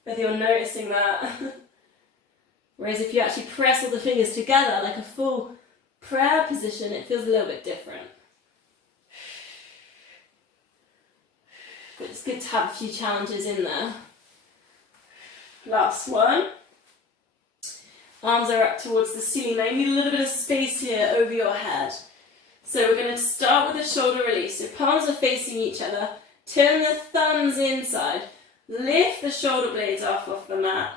whether you're noticing that. Whereas if you actually press all the fingers together like a full prayer position, it feels a little bit different. But it's good to have a few challenges in there. Last one. Arms are up towards the ceiling. Now you need a little bit of space here over your head. So we're going to start with a shoulder release. So palms are facing each other. Turn the thumbs inside. Lift the shoulder blades off the mat.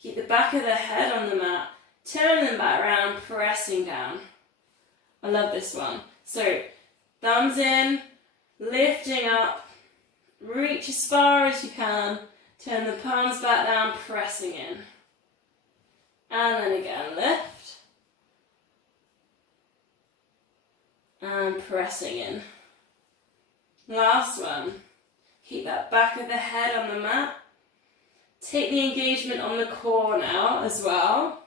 Keep the back of the head on the mat. Turn them back around, pressing down. I love this one. So thumbs in, lifting up. Reach as far as you can. Turn the palms back down, pressing in. And then again, lift. And pressing in. Last one. Keep that back of the head on the mat. Take the engagement on the core now as well.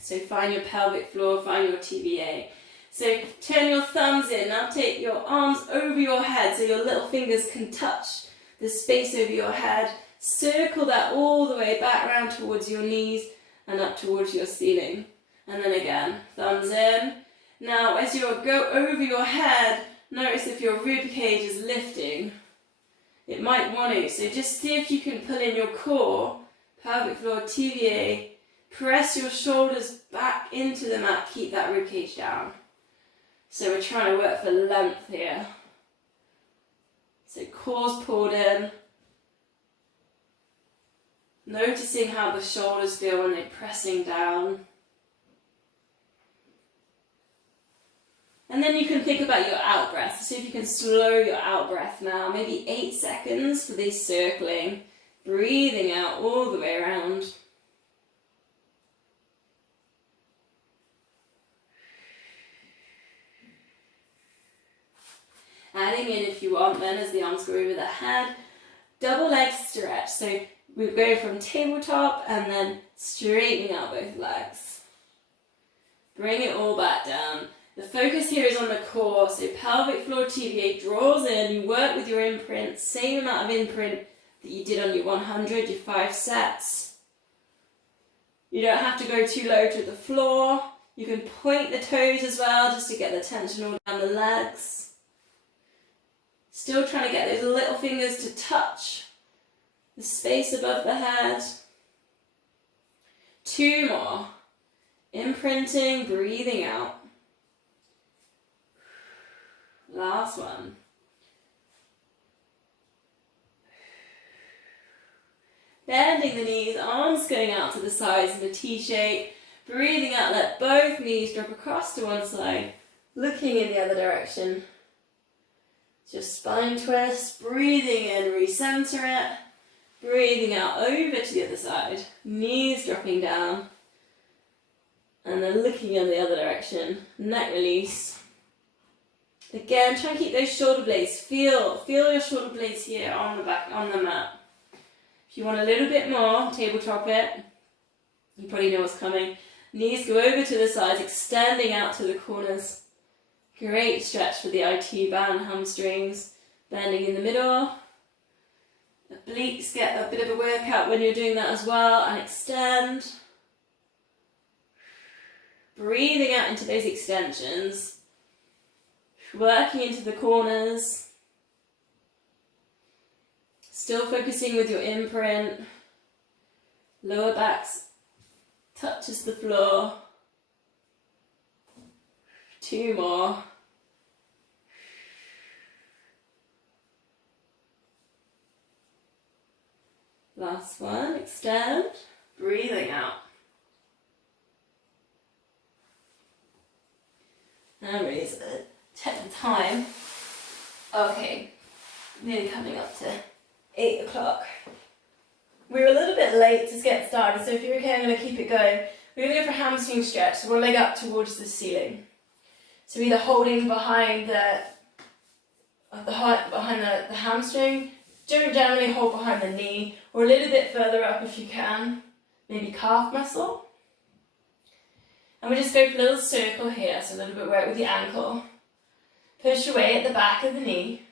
So find your pelvic floor, find your TVA. So turn your thumbs in. Now take your arms over your head so your little fingers can touch the space over your head. Circle that all the way back round towards your knees and up towards your ceiling. And then again, thumbs in. Now as you go over your head, notice if your rib cage is lifting. It might want to, so just see if you can pull in your core, pelvic floor, TVA, press your shoulders back into the mat, keep that rib cage down. So we're trying to work for length here. So core's pulled in. Noticing how the shoulders feel when they're pressing down. And then you can think about your out breath. See if you can slow your out breath now. Maybe 8 seconds for this circling. Breathing out all the way around. Adding in if you want then as the arms go over the head. Double leg stretch. So we go from tabletop and then straightening out both legs. Bring it all back down. The focus here is on the core, so pelvic floor TVA draws in, you work with your imprint, same amount of imprint that you did on your 100, your 5 sets. You don't have to go too low to the floor. You can point the toes as well, just to get the tension all down the legs. Still trying to get those little fingers to touch the space above the head. 2 more. Imprinting, breathing out. Last one. Bending the knees, arms going out to the sides in a T shape. Breathing out, let both knees drop across to one side. Looking in the other direction. Just spine twist. Breathing in, recenter it. Breathing out over to the other side. Knees dropping down. And then looking in the other direction. Neck release. Again, try and keep those shoulder blades. Feel your shoulder blades here on the back, on the mat. If you want a little bit more, tabletop it. You probably know what's coming. Knees go over to the sides, extending out to the corners. Great stretch for the IT band, hamstrings. Bending in the middle. The obliques get a bit of a workout when you're doing that as well. And extend. Breathing out into those extensions. Working into the corners. Still focusing with your imprint. Lower back touches the floor. 2 more. Last one, extend. Breathing out. And release it. Check the time. Okay, nearly coming up to 8 o'clock. We were a little bit late to get started, so if you're okay, I'm going to keep it going. We're going to go for hamstring stretch, so one leg up towards the ceiling. So either holding behind the hamstring, generally hold behind the knee, or a little bit further up if you can, maybe calf muscle. And we just go for a little circle here, so a little bit work with the ankle. Push away at the back of the knee.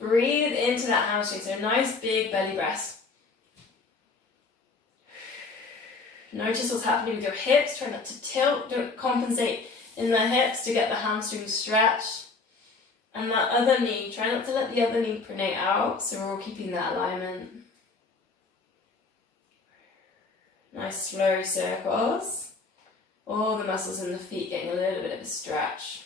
Breathe into that hamstring, so nice big belly breath. Notice what's happening with your hips, try not to tilt, don't compensate in the hips to get the hamstring stretched. And that other knee, try not to let the other knee pronate out, so we're all keeping that alignment. Nice slow circles. All the muscles in the feet getting a little bit of a stretch.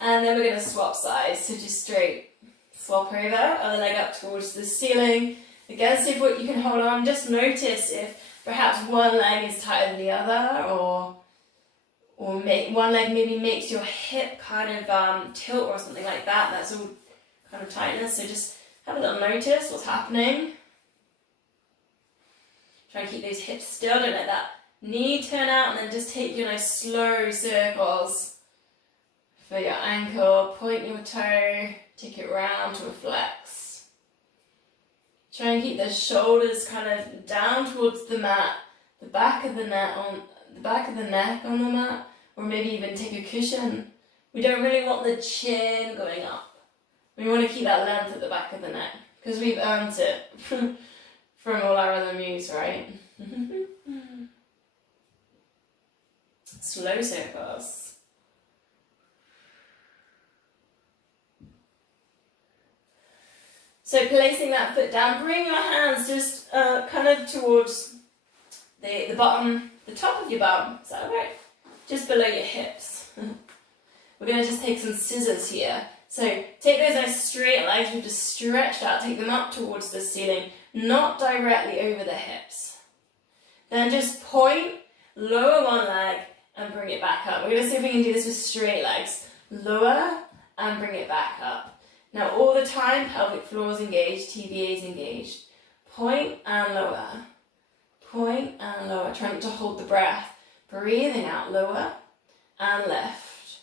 And then we're going to swap sides, so just straight swap over, other leg up towards the ceiling. Again, see if what you can hold on. Just notice if perhaps one leg is tighter than the other, or one leg maybe makes your hip kind of tilt or something like that. That's all kind of tightness, so just have a little notice what's happening. Try and keep those hips still, don't let that knee turn out, and then just take your nice slow circles for your ankle, point your toe, take it round to a flex. Try and keep the shoulders kind of down towards the mat, the back of the neck on the mat, or maybe even take a cushion. We don't really want the chin going up. We want to keep that length at the back of the neck because we've earned it from all our other moves, right? Slow circles. So placing that foot down, bring your hands just kind of towards the bottom, the top of your bum. Is that right? Just below your hips. We're going to just take some scissors here. So take those nice straight legs we've just stretched out, take them up towards the ceiling, not directly over the hips. Then just point, lower one leg and bring it back up. We're going to see if we can do this with straight legs. Lower and bring it back up. Now all the time, pelvic floor is engaged, TVA is engaged. Point and lower. Point and lower. Try not to hold the breath. Breathing out, lower and left.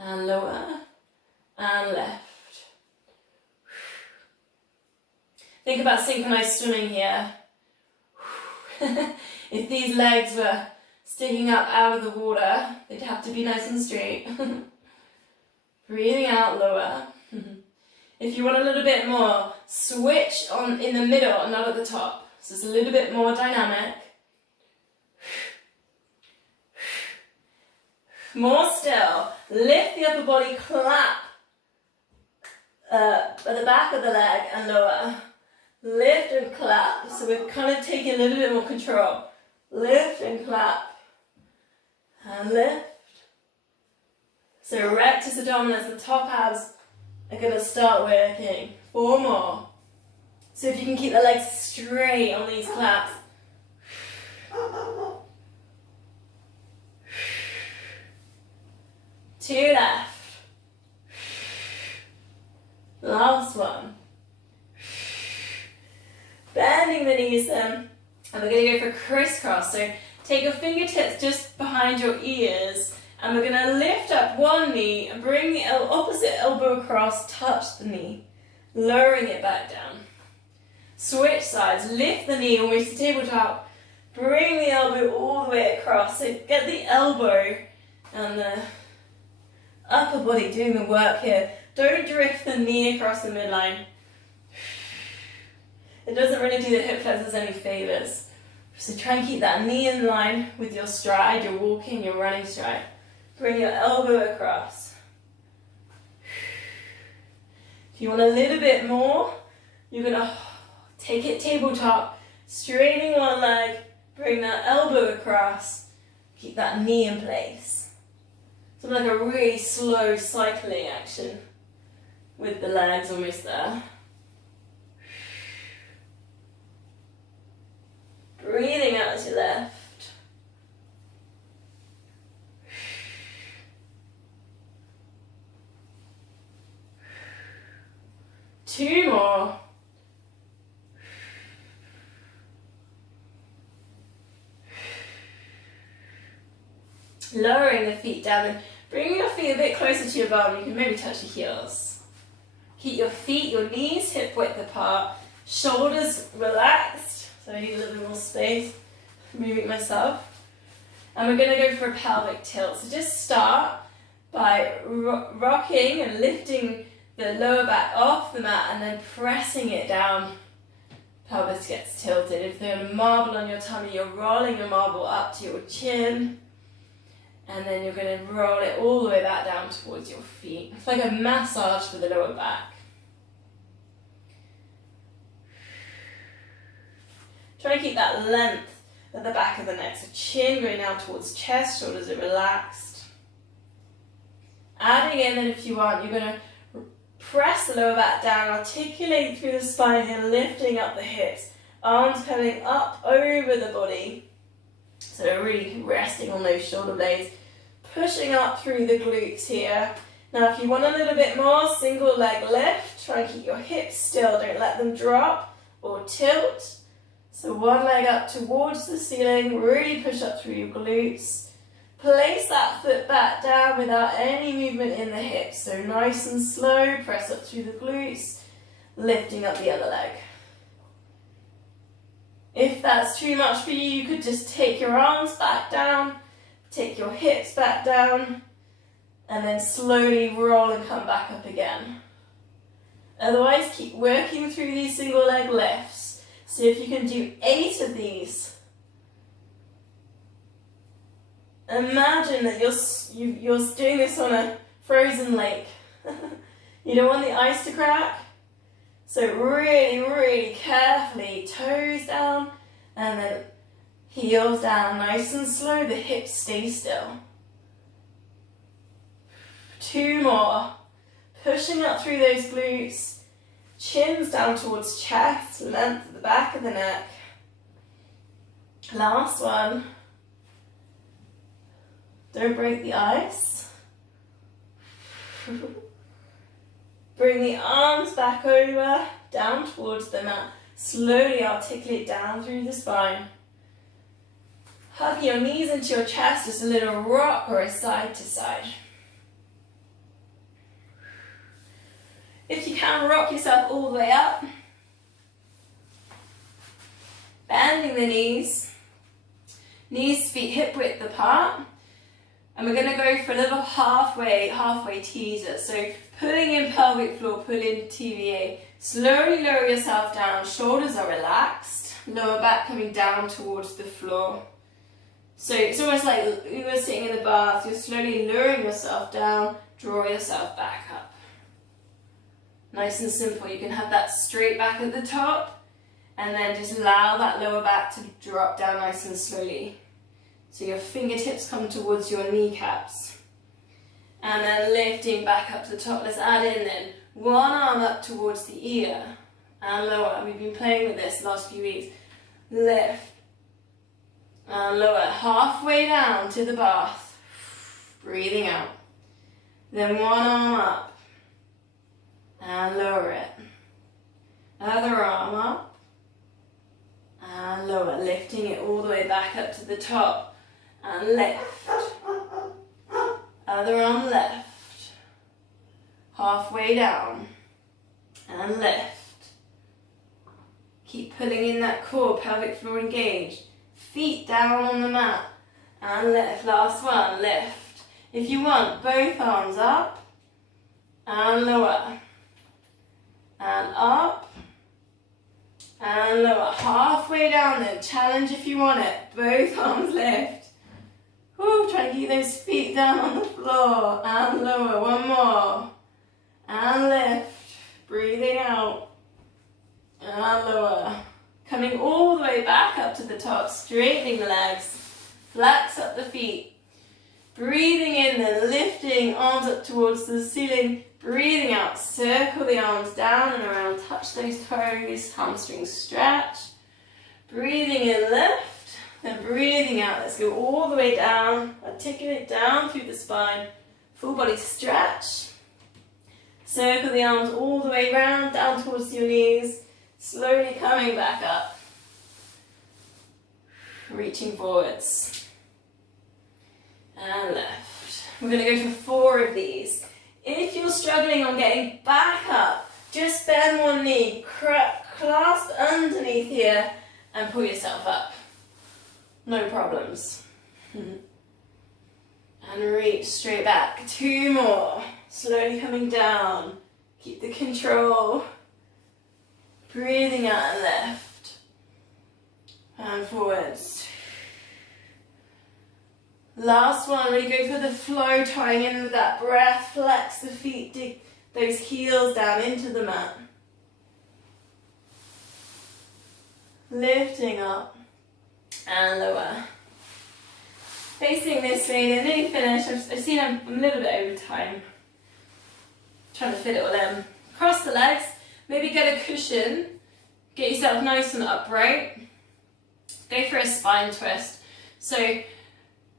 And lower and left. Think about synchronized swimming here. If these legs were sticking up out of the water, they'd have to be nice and straight. Breathing out, lower. If you want a little bit more, switch on in the middle and not at the top. So it's a little bit more dynamic. More still. Lift the upper body, clap at the back of the leg and lower. Lift and clap. So we're kind of taking a little bit more control. Lift and clap. And lift. So rectus abdominis, the top abs are going to start working. 4 more. So if you can keep the legs straight on these claps. 2 left. Last one. Bending the knees then. And we're going to go for crisscross. So take your fingertips just behind your ears. And we're going to lift up one knee and bring the opposite elbow across, touch the knee. Lowering it back down. Switch sides. Lift the knee almost to tabletop. Bring the elbow all the way across. So get the elbow and the upper body doing the work here. Don't drift the knee across the midline. It doesn't really do the hip flexors any favors. So try and keep that knee in line with your stride, your walking, your running stride. Bring your elbow across. If you want a little bit more, you're going to take it tabletop, straightening one leg, bring that elbow across, keep that knee in place. Something like a really slow cycling action with the legs almost there. Breathing out as you lift. Two more. Lowering the feet down and bring your feet a bit closer to your bum. You can maybe touch your heels. Keep your feet, your knees hip width apart. Shoulders relaxed. So I need a little bit more space. Moving myself. And we're going to go for a pelvic tilt. So just start by rocking and lifting the lower back off the mat and then pressing it down. Pelvis gets tilted. If there's a marble on your tummy, you're rolling your marble up to your chin. And then you're going to roll it all the way back down towards your feet. It's like a massage for the lower back. Try and keep that length at the back of the neck. So chin going down towards chest, shoulders are relaxed. Adding in, and if you want, you're going to press the lower back down, articulate through the spine here, lifting up the hips. Arms coming up over the body. So really resting on those shoulder blades. Pushing up through the glutes here. Now if you want a little bit more, single leg lift. Try and keep your hips still. Don't let them drop or tilt. So one leg up towards the ceiling, really push up through your glutes. Place that foot back down without any movement in the hips. So nice and slow, press up through the glutes, lifting up the other leg. If that's too much for you, you could just take your arms back down, take your hips back down, and then slowly roll and come back up again. Otherwise, keep working through these single leg lifts. See if you can do 8 of these. Imagine that you're doing this on a frozen lake. You don't want the ice to crack. So really, really carefully, toes down and then heels down, nice and slow, the hips stay still. 2 more. Pushing up through those glutes, chins down towards chest, length at the back of the neck. Last one. Don't break the ice. Bring the arms back over, down towards the mat. Slowly articulate down through the spine. Hug your knees into your chest, just a little rock or a side to side. If you can, rock yourself all the way up. Bending the knees. Knees, feet hip width apart. And we're going to go for a little halfway teaser. So pulling in pelvic floor, pull in TVA. Slowly lower yourself down. Shoulders are relaxed. Lower back coming down towards the floor. So it's almost like you were sitting in the bath. You're slowly lowering yourself down. Draw yourself back up. Nice and simple. You can have that straight back at the top. And then just allow that lower back to drop down nice and slowly. So your fingertips come towards your kneecaps. And then lifting back up to the top. Let's add in then. One arm up towards the ear. And lower. We've been playing with this the last few weeks. Lift. And lower. Halfway down to the bath. Breathing out. Then one arm up. And lower it. Other arm up. And lower. Lifting it all the way back up to the top. And lift. Other arm left. Halfway down. And lift. Keep pulling in that core, pelvic floor engaged. Feet down on the mat. And lift. Last one, lift. If you want, both arms up. And lower. And up. And lower. Halfway down then. Challenge if you want it. Both arms lift. Woo, try and keep those feet down on the floor. And lower. One more. And lift. Breathing out. And lower. Coming all the way back up to the top. Straightening the legs. Flex up the feet. Breathing in then. Lifting arms up towards the ceiling. Breathing out. Circle the arms down and around. Touch those toes. Hamstring stretch. Breathing in, lift. Then breathing out, let's go all the way down, articulate down through the spine, full body stretch. Circle the arms all the way round, down towards your knees, slowly coming back up. Reaching forwards. And left. We're going to go for 4 of these. If you're struggling on getting back up, just bend one knee, clasp underneath here, and pull yourself up. No problems. And reach straight back. 2 more. Slowly coming down. Keep the control. Breathing out and left. And forwards. Last one. Really go for the flow, tying in with that breath. Flex the feet. Dig those heels down into the mat. Lifting up. And lower. Facing this way, they're nearly finished. I've seen I'm a little bit over time. Trying to fit it all in. Cross the legs, maybe get a cushion. Get yourself nice and upright. Go for a spine twist. So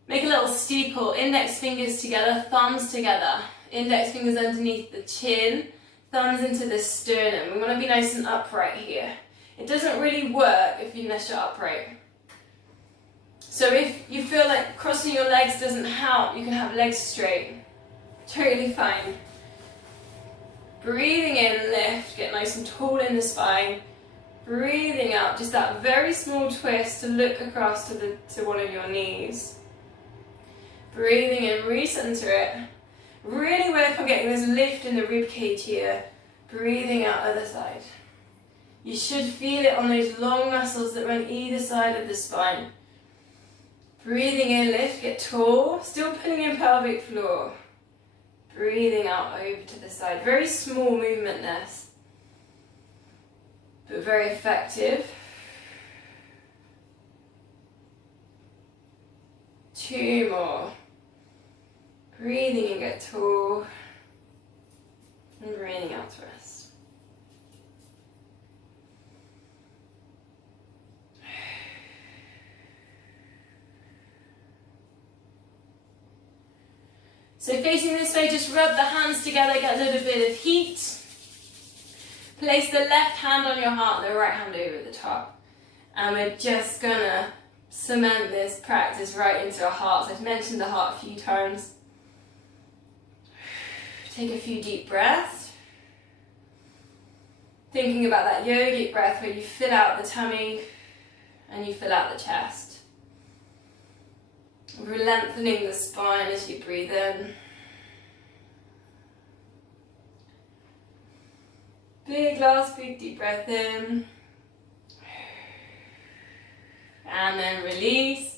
make a little steeple, index fingers together, thumbs together. Index fingers underneath the chin, thumbs into the sternum. We want to be nice and upright here. It doesn't really work unless you're upright. So if you feel like crossing your legs doesn't help, you can have legs straight. Totally fine. Breathing in, lift, get nice and tall in the spine. Breathing out, just that very small twist to look across to one of your knees. Breathing in, recenter it. Really work on getting this lift in the rib cage here. Breathing out other side. You should feel it on those long muscles that run either side of the spine. Breathing in, lift, get tall. Still pulling in pelvic floor. Breathing out over to the side. Very small movement this, but very effective. 2 more. Breathing in, get tall. And breathing out to rest. So facing this way, just rub the hands together, get a little bit of heat. Place the left hand on your heart, the right hand over the top. And we're just gonna cement this practice right into our hearts. I've mentioned the heart a few times. Take a few deep breaths. Thinking about that yogic breath where you fill out the tummy and you fill out the chest. Lengthening the spine as you breathe in. Big last big deep breath in. And then release.